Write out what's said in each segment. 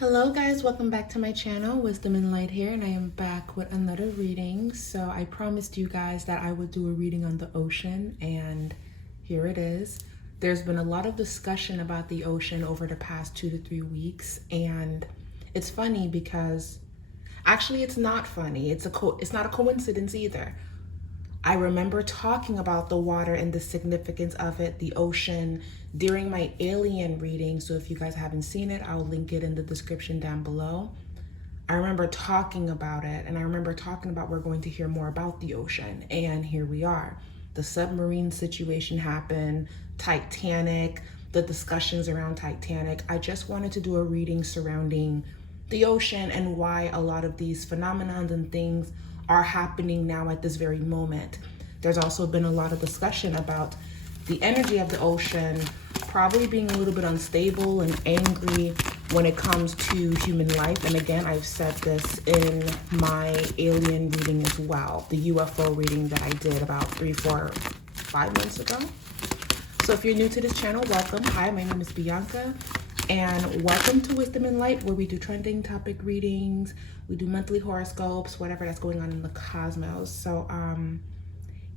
Hello guys, welcome back to my channel. Wisdom and Light here, and I am back with another reading. So I promised you guys that I would do a reading on the ocean, and here it is. There's been a lot of discussion about the ocean over the past 2 to 3 weeks, and it's funny because actually it's not funny. It's not a coincidence either. I remember talking about the water and the significance of it, the ocean, during my alien reading. So if you guys haven't seen it, I'll link it in the description down below. I remember talking about it, and I remember talking about we're going to hear more about the ocean, and here we are. The submarine situation happened, Titanic, the discussions around Titanic. I just wanted to do a reading surrounding the ocean and why a lot of these phenomenons and things are happening now at this very moment. There's also been a lot of discussion about the energy of the ocean probably being a little bit unstable and angry when it comes to human life. And again, I've said this in my alien reading as well, the UFO reading that I did about 3, 4, 5 months ago. So if you're new to this channel, welcome. Hi, my name is Bianca, and welcome to Wisdom and Light, where we do trending topic readings, we do monthly horoscopes, whatever that's going on in the cosmos. So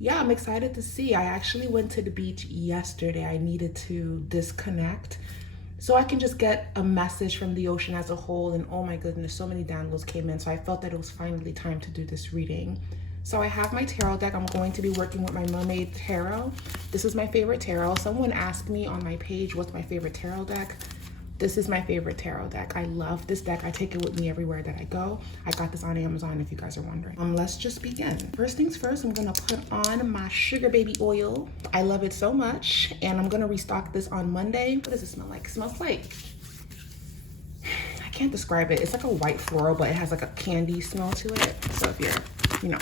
yeah, I'm excited to see. I actually went to the beach yesterday. I needed to disconnect so I can just get a message from the ocean as a whole, and oh my goodness, so many downloads came in, so I felt that it was finally time to do this reading. So I have my tarot deck. I'm going to be working with my Mermaid Tarot. This is my favorite tarot. Someone asked me on my page what's my favorite tarot deck. This is my favorite tarot deck. I love this deck. I take it with me everywhere that I go. I got this on Amazon if you guys are wondering. Let's just begin. First things first, I'm gonna put on my sugar baby oil. I love it so much, and I'm gonna restock this on Monday. What does it smell like? It smells like, I can't describe it. It's like a white floral, but it has like a candy smell to it. So if you're,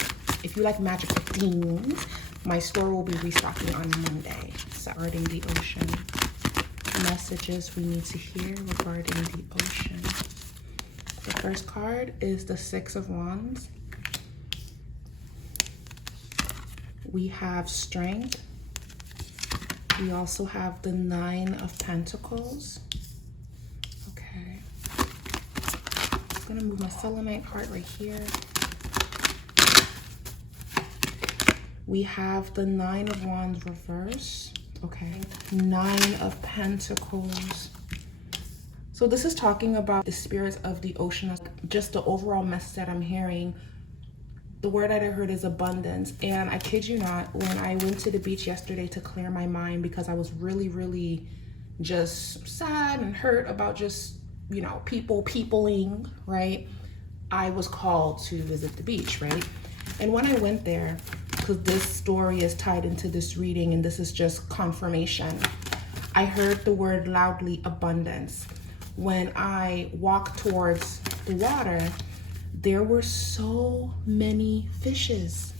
if you like magical things, my store will be restocking on Monday. So regarding the ocean, messages we need to hear regarding the ocean. The first card is the 6 of Wands. We have strength. We also have the 9 of Pentacles. Okay. I'm gonna move my selenite heart right here. We have the 9 of Wands reverse. Okay, 9 of Pentacles. So this is talking about the spirits of the ocean. Just the overall message that I'm hearing, the word that I heard is abundance. And I kid you not, when I went to the beach yesterday to clear my mind because I was really just sad and hurt about just, peopling, right? I was called to visit the beach, right? And when I went there, because this story is tied into this reading and this is just confirmation, I heard the word loudly, abundance. When I walked towards the water, there were so many fishes.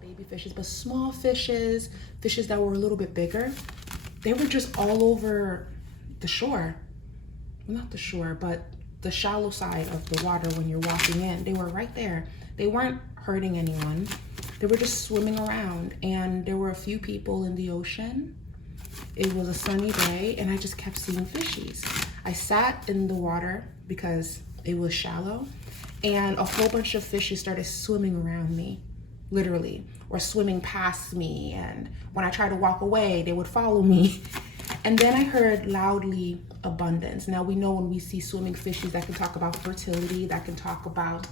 Baby fishes, but small fishes that were a little bit bigger. They were just all over the shore. Well, not the shore, but the shallow side of the water when you're walking in. They were right there. They weren't hurting anyone. They were just swimming around, and there were a few people in the ocean. It was a sunny day, and I just kept seeing fishies. I sat in the water because it was shallow, and a whole bunch of fishes started swimming around me, literally, or swimming past me. And when I tried to walk away, they would follow me. And then I heard loudly abundance. Now we know when we see swimming fishes, that can talk about fertility, that can talk about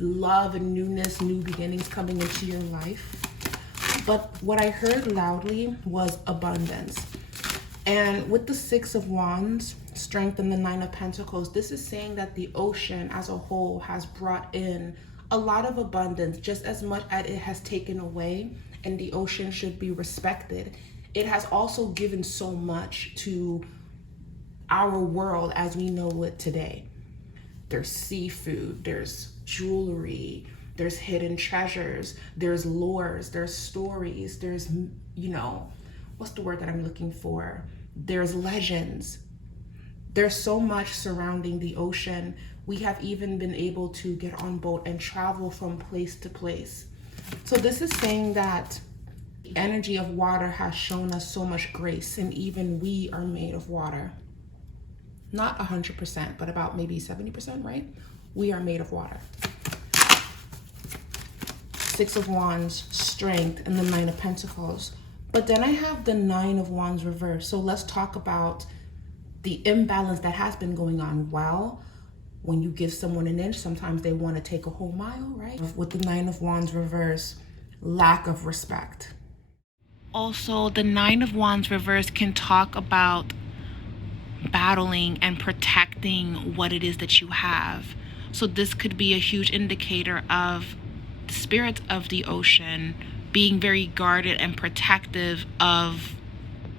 love and newness, new beginnings coming into your life. But what I heard loudly was abundance. And with the 6 of Wands, strength, and the 9 of Pentacles, this is saying that the ocean as a whole has brought in a lot of abundance, just as much as it has taken away, and the ocean should be respected. It has also given so much to our world as we know it today. There's seafood, there's jewelry, there's hidden treasures, there's lores, there's stories, there's, what's the word that I'm looking for? There's legends. There's so much surrounding the ocean. We have even been able to get on boat and travel from place to place. So this is saying that the energy of water has shown us so much grace, and even we are made of water. Not 100%, but about maybe 70%, right? We are made of water. Six of Wands, strength, and the Nine of Pentacles. But then I have the Nine of Wands reversed. So let's talk about the imbalance that has been going on. Well, when you give someone an inch, sometimes they want to take a whole mile, right? With the Nine of Wands reverse, lack of respect. Also, the Nine of Wands reverse can talk about battling and protecting what it is that you have. So this could be a huge indicator of the spirits of the ocean being very guarded and protective of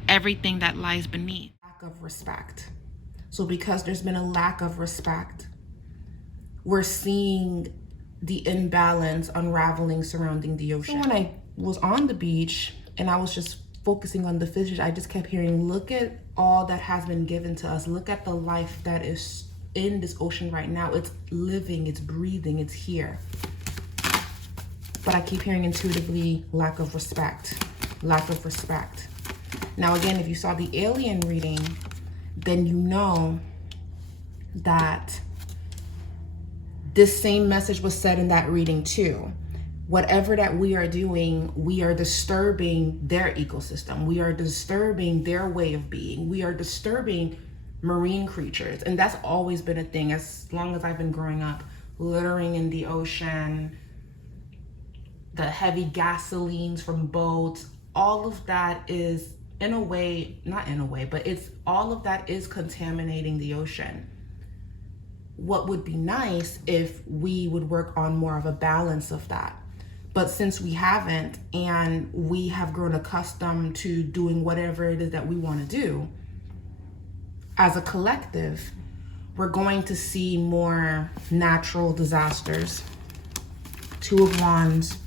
everything that lies beneath. Lack of respect. So because there's been a lack of respect, we're seeing the imbalance unraveling surrounding the ocean. So when I was on the beach and I was just focusing on the fishes, I just kept hearing, look at all that has been given to us. Look at the life that is in this ocean right now. It's living, it's breathing, it's here. But I keep hearing intuitively, lack of respect, lack of respect. Now, again, if you saw the alien reading, then you know that this same message was said in that reading too. Whatever that we are doing, we are disturbing their ecosystem. We are disturbing their way of being. We are disturbing marine creatures. And that's always been a thing as long as I've been growing up. Littering in the ocean, the heavy gasolines from boats, all of that is in a way, not in a way, but it's all of that is contaminating the ocean. What would be nice if we would work on more of a balance of that. But since we haven't, and we have grown accustomed to doing whatever it is that we want to do, as a collective, we're going to see more natural disasters. Two of Wands,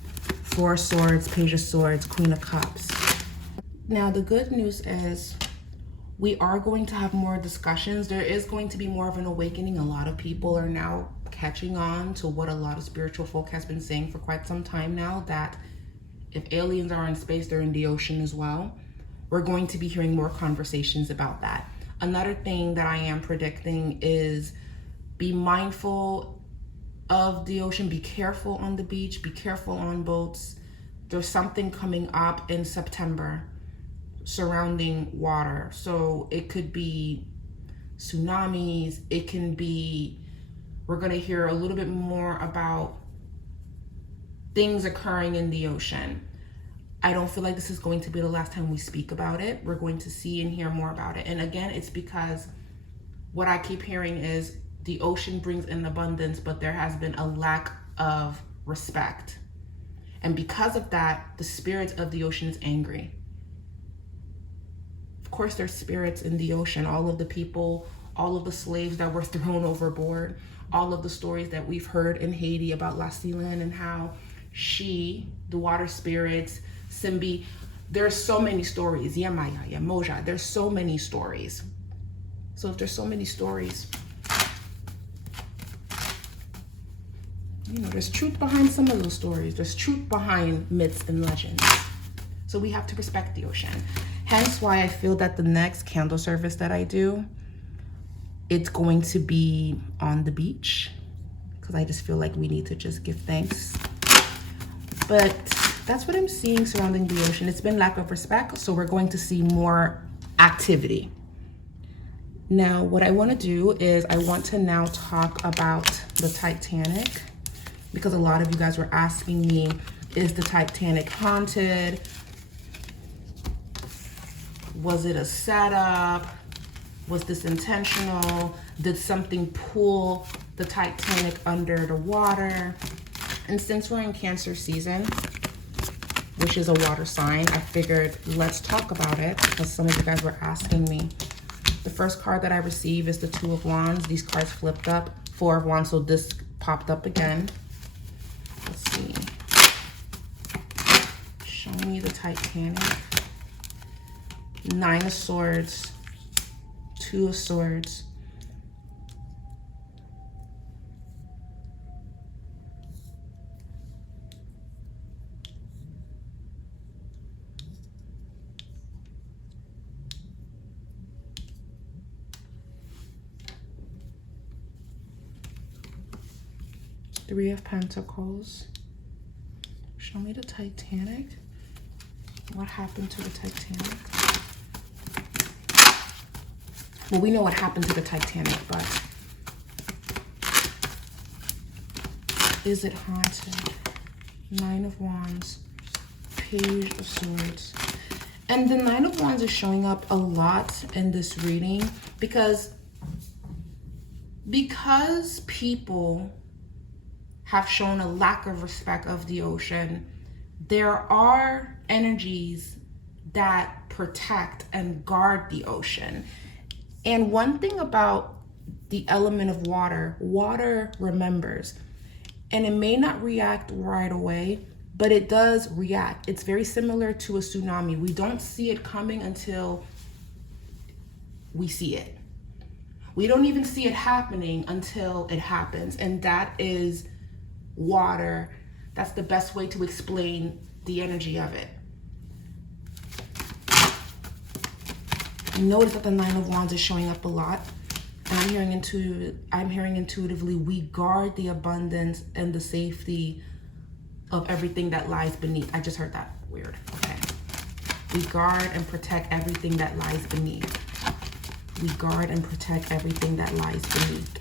Four of Swords, Page of Swords, Queen of Cups. Now, the good news is we are going to have more discussions. There is going to be more of an awakening. A lot of people are now catching on to what a lot of spiritual folk has been saying for quite some time now, that if aliens are in space, they're in the ocean as well. We're going to be hearing more conversations about that. Another thing that I am predicting is be mindful of the ocean, be careful on the beach, be careful on boats. There's something coming up in September surrounding water. So it could be tsunamis, it can be, we're going to hear a little bit more about things occurring in the ocean. I don't feel like this is going to be the last time we speak about it. We're going to see and hear more about it. And again, it's because what I keep hearing is the ocean brings in abundance, but there has been a lack of respect. And because of that, the spirits of the ocean is angry. Of course, there's spirits in the ocean, all of the people, all of the slaves that were thrown overboard, all of the stories that we've heard in Haiti about La Silene and how she, the water spirits, Simbi, there's so many stories, Yamaya, Yamoja, there's so many stories. So if there's so many stories, you know, there's truth behind some of those stories. There's truth behind myths and legends. So we have to respect the ocean. Hence why I feel that the next candle service that I do, it's going to be on the beach, because I just feel like we need to just give thanks. But that's what I'm seeing surrounding the ocean. It's been lack of respect, so we're going to see more activity. Now, what I want to do is I want to now talk about the Titanic, because a lot of you guys were asking me, is the Titanic haunted? Was it a setup? Was this intentional? Did something pull the Titanic under the water? And since we're in Cancer season, which is a water sign, I figured let's talk about it, because some of you guys were asking me. The first card that I received is the Two of Wands. These cards flipped up. Four of Wands, so this popped up again. Let's see. Show me the Titanic. Nine of Swords, Two of Swords, Three of Pentacles. Show me the Titanic. What happened to the Titanic? Well, we know what happened to the Titanic, but is it haunted? Nine of Wands, Page of Swords. And the Nine of Wands is showing up a lot in this reading because people have shown a lack of respect of the ocean. There are energies that protect and guard the ocean. And one thing about the element of water, water remembers. And it may not react right away, but it does react. It's very similar to a tsunami. We don't see it coming until we see it. We don't even see it happening until it happens. And that is water. That's the best way to explain the energy of it. Notice that the Nine of Wands is showing up a lot. And I'm hearing intuitively, we guard the abundance and the safety of everything that lies beneath. I just heard that. Weird. Okay. We guard and protect everything that lies beneath. We guard and protect everything that lies beneath.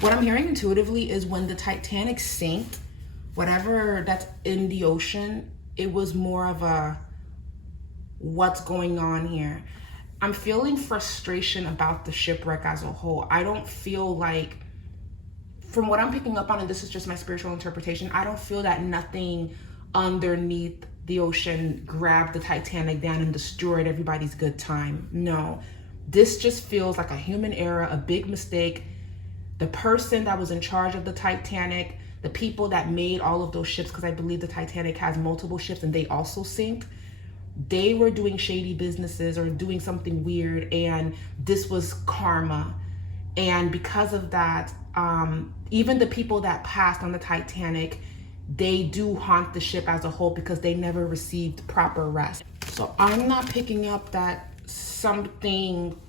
What I'm hearing intuitively is when the Titanic sank, whatever that's in the ocean, it was more of a, what's going on here? I'm feeling frustration about the shipwreck as a whole. I don't feel like, from what I'm picking up on, and this is just my spiritual interpretation, I don't feel that nothing underneath the ocean grabbed the Titanic down and destroyed everybody's good time. No, this just feels like a human error, a big mistake. The person that was in charge of the Titanic, the people that made all of those ships, because I believe the Titanic has multiple ships and they also sink, they were doing shady businesses or doing something weird, and this was karma. And because of that, even the people that passed on the Titanic, they do haunt the ship as a whole because they never received proper rest. So I'm not picking up that something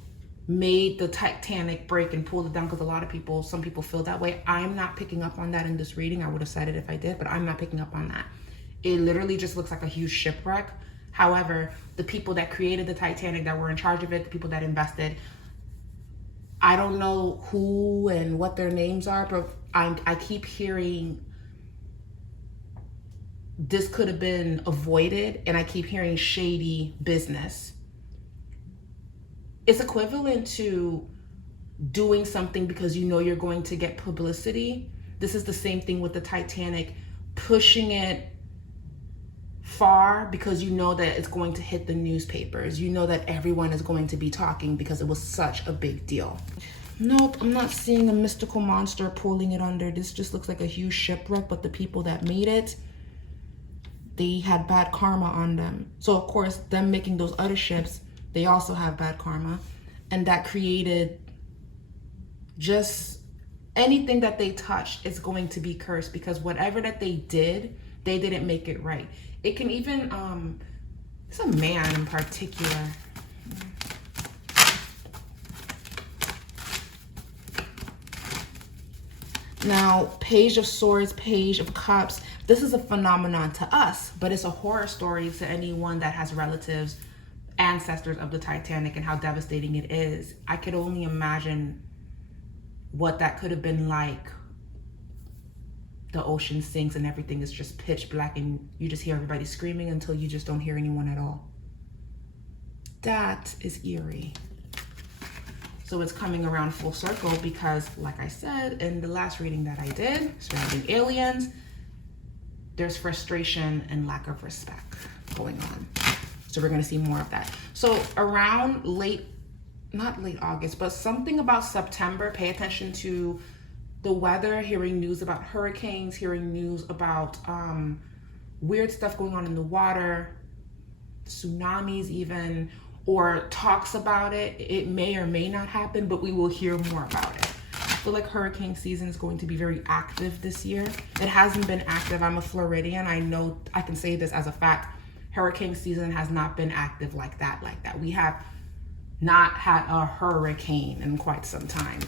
made the Titanic break and pulled it down, because some people feel that way. I'm not picking up on that in this reading. I would have said it if I did, but I'm not picking up on that. It literally just looks like a huge shipwreck. However, the people that created the Titanic, that were in charge of it, the people that invested, I don't know who and what their names are, but I keep hearing this could have been avoided, and I keep hearing shady business. It's equivalent to doing something because you know you're going to get publicity. This is the same thing with the Titanic, pushing it far because you know that it's going to hit the newspapers. You know that everyone is going to be talking because it was such a big deal. Nope, I'm not seeing a mystical monster pulling it under. This just looks like a huge shipwreck, but the people that made it, they had bad karma on them. So of course, them making those other ships, they also have bad karma. And that created just anything that they touched is going to be cursed, because whatever that they didn't make it right. It can even, it's a man in particular. Now, Page of Swords, Page of Cups, this is a phenomenon to us, but it's a horror story to anyone that has relatives, ancestors of the Titanic, and how devastating it is. I could only imagine what that could have been like. The ocean sinks and everything is just pitch black and you just hear everybody screaming until you just don't hear anyone at all. That is eerie. So it's coming around full circle because, like I said in the last reading that I did surrounding aliens, there's frustration and lack of respect going on. So we're going to see more of that. So around not late August, but something about September, pay attention to the weather, hearing news about hurricanes, hearing news about weird stuff going on in the water. tsunamis even, or talks about it. It may or may not happen, but we will hear more about it. I feel like hurricane season is going to be very active this year. It hasn't been active. I'm a Floridian. I know I can say this as a fact. Hurricane season has not been active like that. We have not had a hurricane in quite some time.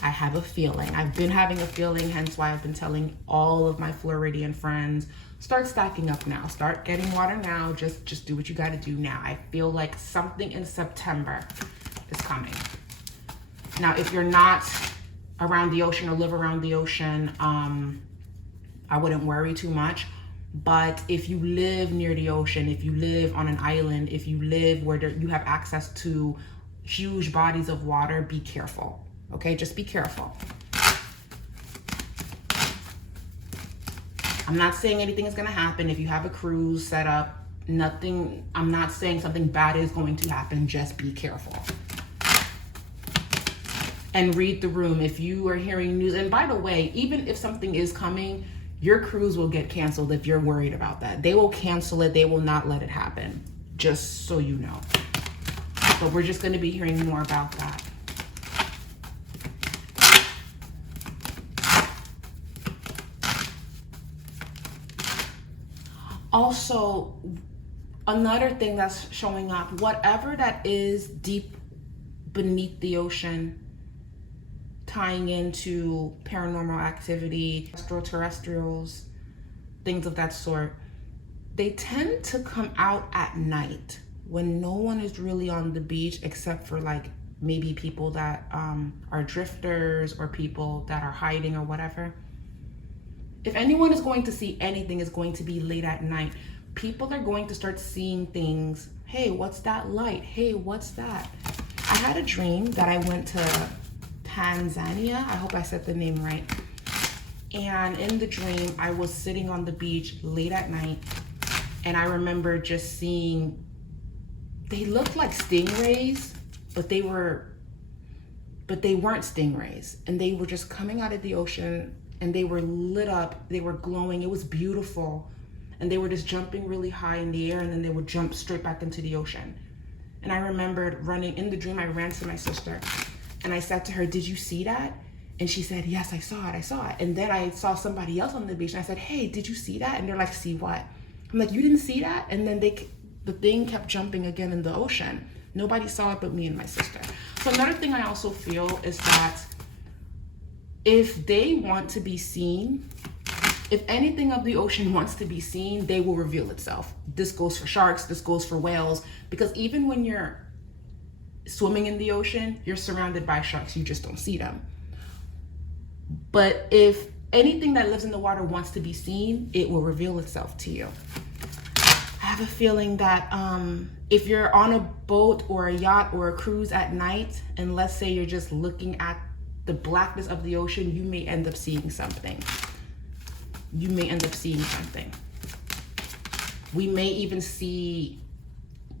I have a feeling. I've been having a feeling, hence why I've been telling all of my Floridian friends, start stacking up now. Start getting water now. Just do what you got to do now. I feel like something in September is coming. Now, if you're not around the ocean or live around the ocean, I wouldn't worry too much. But if you live near the ocean, if you live on an island, if you live where you have access to huge bodies of water, be careful. Okay, just be careful. I'm not saying anything is going to happen. If you have a cruise set up, nothing, I'm not saying something bad is going to happen. Just be careful. And read the room. If you are hearing news, and by the way, even if something is coming, your cruise will get canceled if you're worried about that. They will cancel it. They will not let it happen. Just so you know. But we're just going to be hearing more about that. Also, another thing that's showing up, whatever that is deep beneath the ocean, tying into paranormal activity, extraterrestrials, things of that sort, they tend to come out at night when no one is really on the beach, except for like maybe people that are drifters or people that are hiding or whatever. If anyone is going to see anything, it's going to be late at night. People are going to start seeing things. Hey, what's that light? Hey, what's that? I had a dream that I went to Tanzania. I hope I said the name right. And in the dream, I was sitting on the beach late at night. And I remember just seeing, they looked like stingrays, but they weren't stingrays. And they were just coming out of the ocean, and they were lit up, they were glowing, it was beautiful. And they were just jumping really high in the air, and then they would jump straight back into the ocean. And I remembered running, in the dream I ran to my sister, and I said to her, did you see that? And she said, yes, I saw it. And then I saw somebody else on the beach, and I said, hey, did you see that? And they're like, see what? I'm like, you didn't see that? And then the thing kept jumping again in the ocean. Nobody saw it but me and my sister. So another thing I also feel is that if they want to be seen, if anything of the ocean wants to be seen, they will reveal itself. This goes for sharks, this goes for whales, because even when you're swimming in the ocean, you're surrounded by sharks, you just don't see them. But if anything that lives in the water wants to be seen, it will reveal itself to you. I have a feeling that if you're on a boat or a yacht or a cruise at night, and let's say you're just looking at the blackness of the ocean, you may end up seeing something. You may end up seeing something. We may even see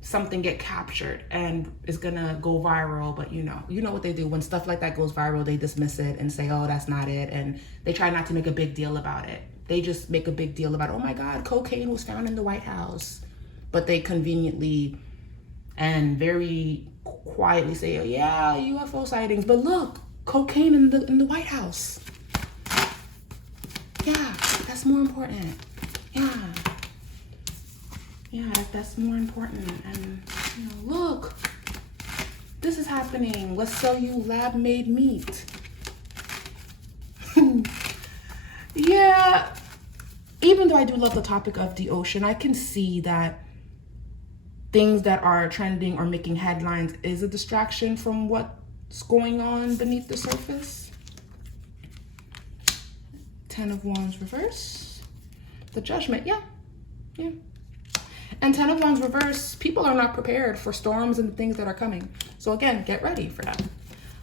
something get captured and it's gonna go viral, but you know what they do when stuff like that goes viral, they dismiss it and say, oh, that's not it, and they try not to make a big deal about it. They just make a big deal about, oh my God, cocaine was found in the White House, but they conveniently and very quietly say, oh yeah, UFO sightings, but look, cocaine in the White House. Yeah, that's more important. Yeah, that's more important. And look, this is happening. Let's sell you lab-made meat. Yeah, even though I do love the topic of the ocean, I can see that things that are trending or making headlines is a distraction from what's going on beneath the surface. 10 of Wands reverse. The Judgment, yeah. And 10 of Wands reverse, people are not prepared for storms and things that are coming. So again, get ready for that.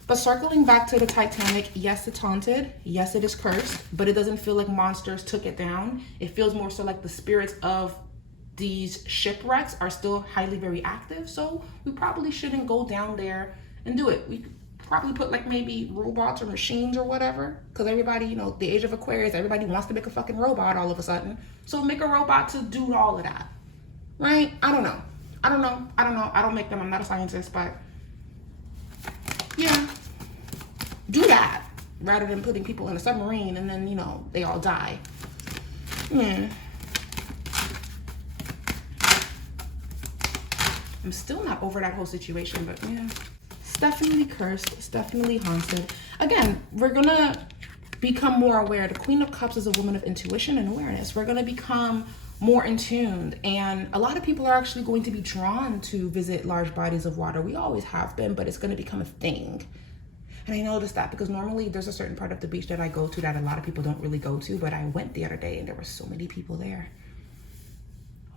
But circling back to the Titanic, yes, it's haunted. Yes, it is cursed, but it doesn't feel like monsters took it down. It feels more so like the spirits of these shipwrecks are still highly very active. So we probably shouldn't go down there and do it. We could probably put like maybe robots or machines or whatever, because everybody, the age of Aquarius, everybody wants to make a fucking robot all of a sudden. So make a robot to do all of that, right? I don't know. I don't know. I don't make them. I'm not a scientist, but yeah, do that rather than putting people in a submarine and then, you know, they all die. Yeah. I'm still not over that whole situation, but yeah. It's definitely cursed. It's definitely haunted. Again, we're gonna become more aware. The Queen of Cups is a woman of intuition and awareness. We're gonna become more in tune, and a lot of people are actually going to be drawn to visit large bodies of water. We always have been, but it's going to become a thing. And I noticed that because normally there's a certain part of the beach that I go to that a lot of people don't really go to, but I went the other day and there were so many people there.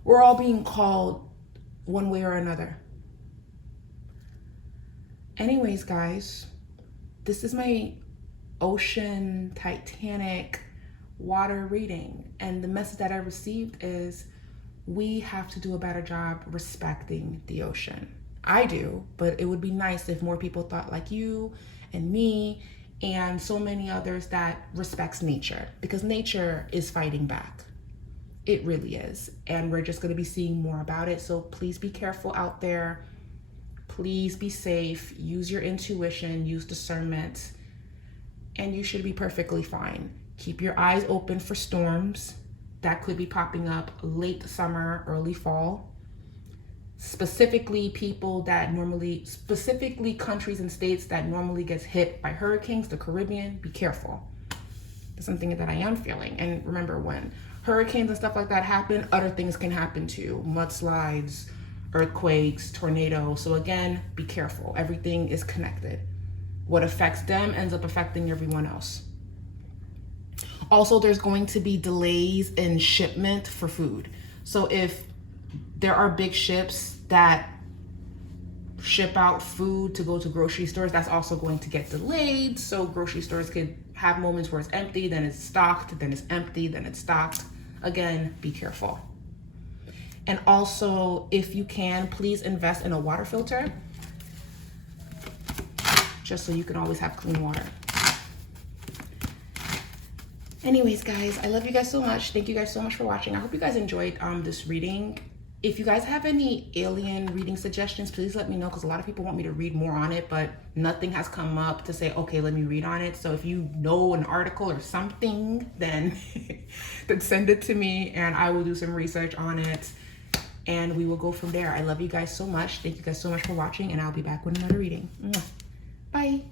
We're all being called one way or another. Anyways, guys, this is my ocean Titanic water reading, and the message that I received is we have to do a better job respecting the ocean. I do, but it would be nice if more people thought like you and me and so many others that respects nature, because nature is fighting back. It really is, and we're just going to be seeing more about it. So please be careful out there. Please be safe. Use your intuition, use discernment, and you should be perfectly fine. Keep your eyes open for storms that could be popping up late summer, early fall. Specifically countries and states that normally gets hit by hurricanes, the Caribbean, be careful. That's something that I am feeling. And remember, when hurricanes and stuff like that happen, other things can happen too. Mudslides, earthquakes, tornadoes. So again, be careful. Everything is connected. What affects them ends up affecting everyone else. Also, there's going to be delays in shipment for food. So if there are big ships that ship out food to go to grocery stores, that's also going to get delayed. So grocery stores could have moments where it's empty, then it's stocked, then it's empty, then it's stocked. Again, be careful. And also, if you can, please invest in a water filter, just so you can always have clean water. Anyways, guys, I love you guys so much. Thank you guys so much for watching. I hope you guys enjoyed this reading. If you guys have any alien reading suggestions, please let me know, because a lot of people want me to read more on it, but nothing has come up to say, okay, let me read on it. So if you know an article or something, then, then send it to me and I will do some research on it and we will go from there. I love you guys so much. Thank you guys so much for watching, and I'll be back with another reading. Bye.